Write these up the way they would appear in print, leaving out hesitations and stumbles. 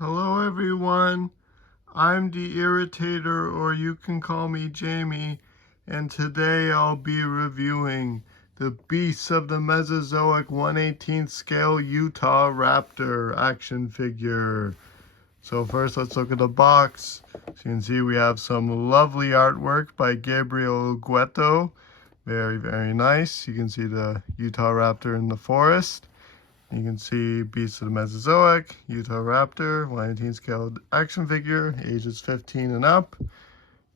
Hello everyone, I'm the Irritator, or you can call me Jamie, and today I'll be reviewing the Beasts of the Mesozoic 1/18 scale Utahraptor action figure. So first let's look at the box. So you can see we have some lovely artwork by Gabriel Guetto. Very nice. You can see the Utahraptor in the forest. You can see Beasts of the Mesozoic, Utahraptor, 1/18 scale action figure, ages 15 and up.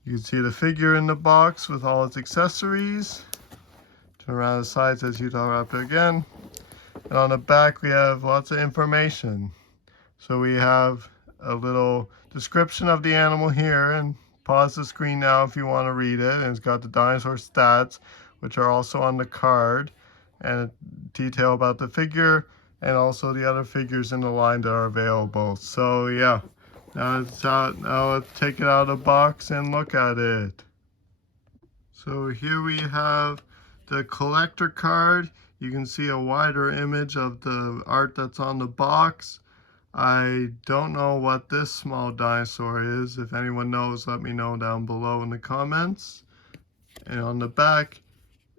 You can see the figure in the box with all its accessories. Turn around the side, says Utahraptor again. And on the back we have lots of information. So we have a little description of the animal here, and pause the screen now if you want to read it. And it's got the dinosaur stats, which are also on the card, and a detail about the figure, and also the other figures in the line that are available. So yeah, now it's out. Now let's take it out of the box and look at it. So here we have the collector card. You can see a wider image of the art that's on the box. I don't know what this small dinosaur is. If anyone knows, let me know down below in the comments. And on the back,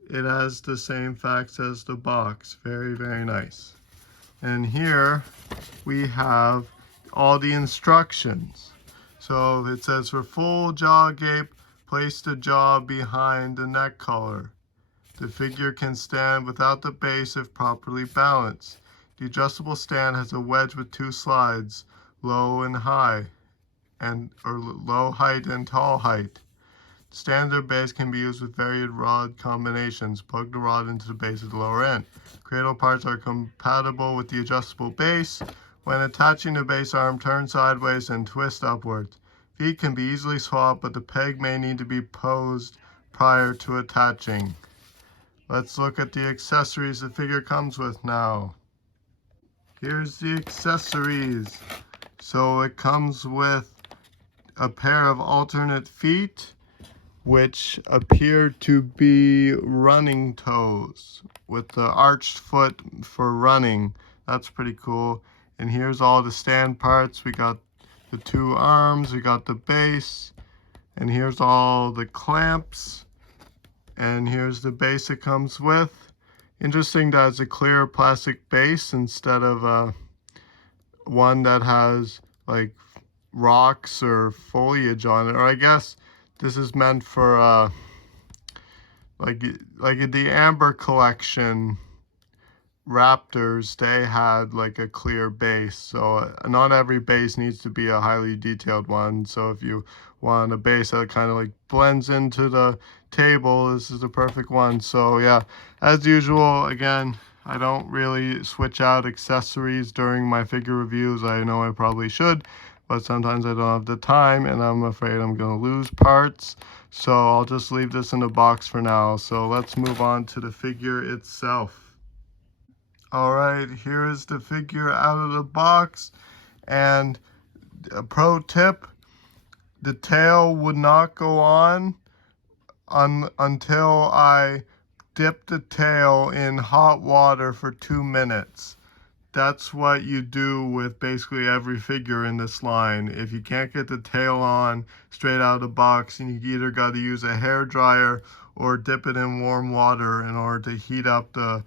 it has the same facts as the box. Very nice. And here we have all the instructions. So it says, for full jaw gape, place the jaw behind the neck collar. The figure can stand without the base if properly balanced. The adjustable stand has a wedge with two slides, low and high, or low height and tall height. Standard base can be used with varied rod combinations. Plug the rod into the base at the lower end. Cradle parts are compatible with the adjustable base. When attaching the base arm, turn sideways and twist upwards. Feet can be easily swapped, but the peg may need to be posed prior to attaching. Let's look at the accessories the figure comes with now. Here's the accessories. So it comes with a pair of alternate feet, which appear to be running toes with the arched foot for running. That's pretty cool. And here's all the stand parts. We got the two arms, we got the base, and here's all the clamps, and here's the base it comes with. Interesting that it's a clear plastic base instead of one that has like rocks or foliage on it. Or I guess this is meant for like the Amber collection raptors, they had like a clear base. So not every base needs to be a highly detailed one. So if you want a base that kind of like blends into the table, this is the perfect one. So yeah, as usual, again, I don't really switch out accessories during my figure reviews. I know I probably should, but sometimes I don't have the time, and I'm afraid I'm going to lose parts. So I'll just leave this in the box for now. So let's move on to the figure itself. Alright, here is the figure out of the box. And a pro tip, the tail would not go on until I dip the tail in hot water for 2 minutes. That's what you do with basically every figure in this line. If you can't get the tail on straight out of the box, and you either got to use a hair dryer or dip it in warm water in order to heat up the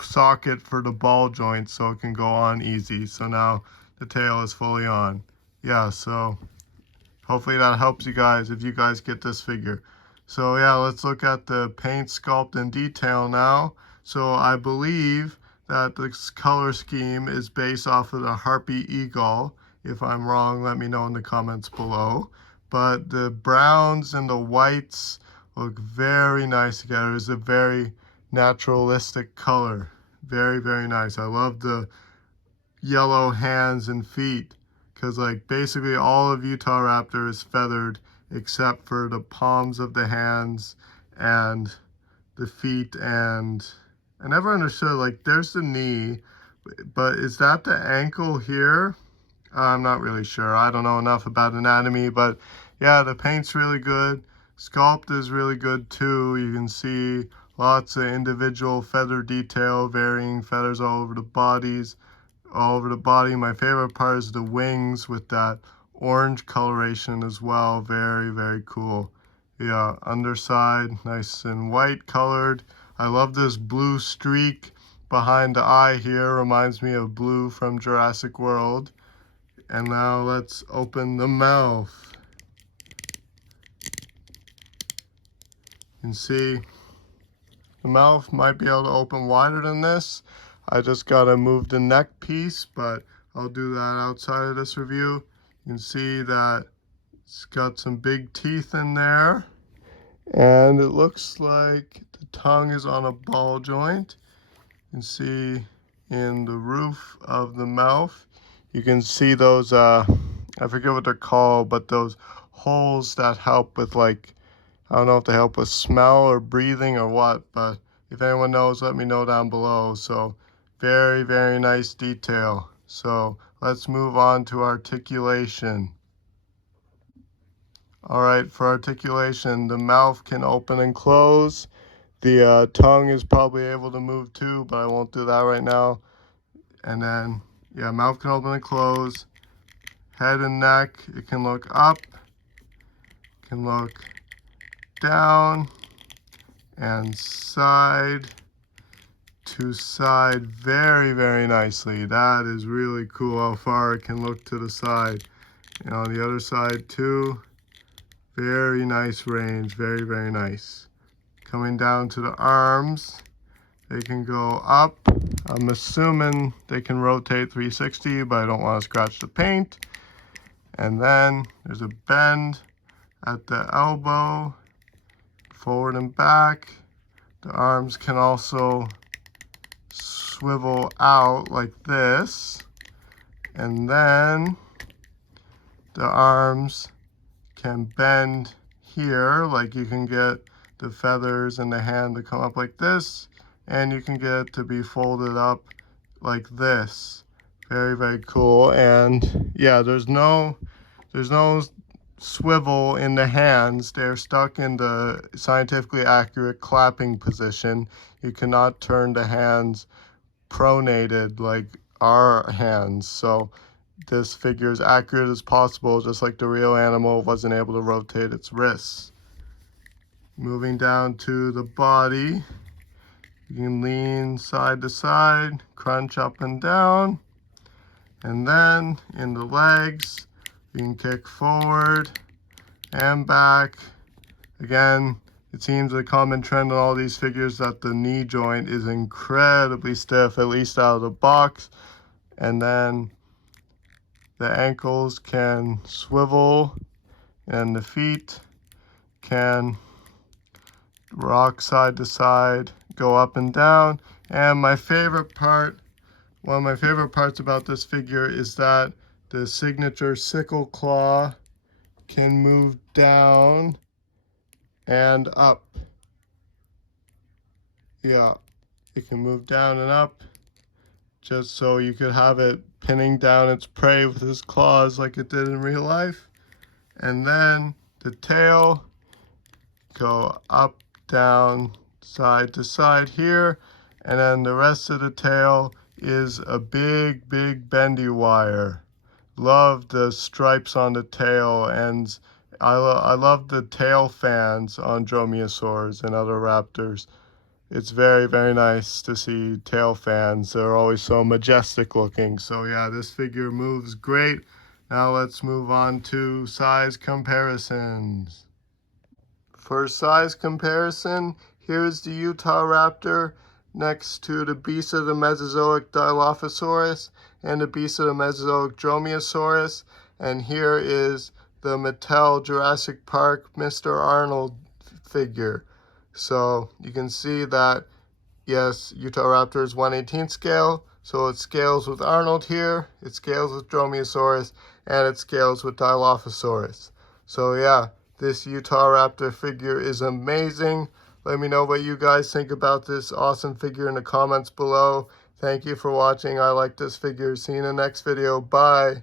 socket for the ball joint so it can go on easy. So now the tail is fully on. Yeah, so hopefully that helps you guys if you guys get this figure. So yeah, let's look at the paint, sculpt, and detail now. So I believe that this color scheme is based off of the harpy eagle. If I'm wrong, let me know in the comments below. But the browns and the whites look very nice together. It's a very naturalistic color. Very nice. I love the yellow hands and feet, because like basically all of Utahraptor is feathered except for the palms of the hands and the feet. And I never understood, like there's the knee, but is that the ankle here? I'm not really sure. I don't know enough about anatomy, but yeah, the paint's really good. Sculpt is really good too. You can see lots of individual feather detail, varying feathers all over the bodies. all over the body. My favorite part is the wings with that orange coloration as well. Very, very cool. Yeah, underside, nice and white colored. I love this blue streak behind the eye here. Reminds me of Blue from Jurassic World. And now let's open the mouth. You can see the mouth might be able to open wider than this. I just gotta move the neck piece, but I'll do that outside of this review. You can see that it's got some big teeth in there. And it looks like the tongue is on a ball joint. You can see in the roof of the mouth, you can see those, I forget what they're called, but those holes that help with, like, I don't know if they help with smell or breathing or what, but if anyone knows, let me know down below. So very, very nice detail. So let's move on to articulation. All right, for articulation, the mouth can open and close. The tongue is probably able to move too, but I won't do that right now. And then, yeah, mouth can open and close. Head and neck, it can look up, can look down, and side to side very, very nicely. That is really cool how far it can look to the side. And on the other side too, very nice range, very, very nice. Coming down to the arms, they can go up. I'm assuming they can rotate 360, but I don't want to scratch the paint. And then there's a bend at the elbow, forward and back. The arms can also swivel out like this. And then the arms can bend here, like you can get the feathers in the hand to come up like this, and you can get it to be folded up like this. Very, very cool. And yeah, there's no swivel in the hands. They're stuck in the scientifically accurate clapping position. You cannot turn the hands pronated like our hands. So this figure is accurate as possible, just like the real animal wasn't able to rotate its wrists. Moving down to the body, you can lean side to side, crunch up and down. And then in the legs, you can kick forward and back. Again, it seems a common trend on all these figures that the knee joint is incredibly stiff, at least out of the box. And then the ankles can swivel and the feet can rock side to side, go up and down. And my favorite part, one of my favorite parts about this figure is that the signature sickle claw can move down and up. Yeah, it can move down and up just so you could have it pinning down its prey with its claws like it did in real life. And then the tail, go up, down, side to side here, and then the rest of the tail is a big, big bendy wire. Love the stripes on the tail, and I love the tail fans on dromaeosaurs and other raptors. It's very, very nice to see tail fans. They're always so majestic looking. So yeah, this figure moves great. Now let's move on to size comparisons. For size comparison, here's the Utahraptor next to the beast of the Mesozoic Dilophosaurus and the beast of the Mesozoic Dromaeosaurus. And here is the Mattel Jurassic Park Mr. Arnold figure. So you can see that, yes, Utahraptor is 1/18 scale. So it scales with Arnold here, it scales with Dromaeosaurus, and it scales with Dilophosaurus. So yeah, this Utahraptor figure is amazing. Let me know what you guys think about this awesome figure in the comments below. Thank you for watching. I like this figure. See you in the next video. Bye.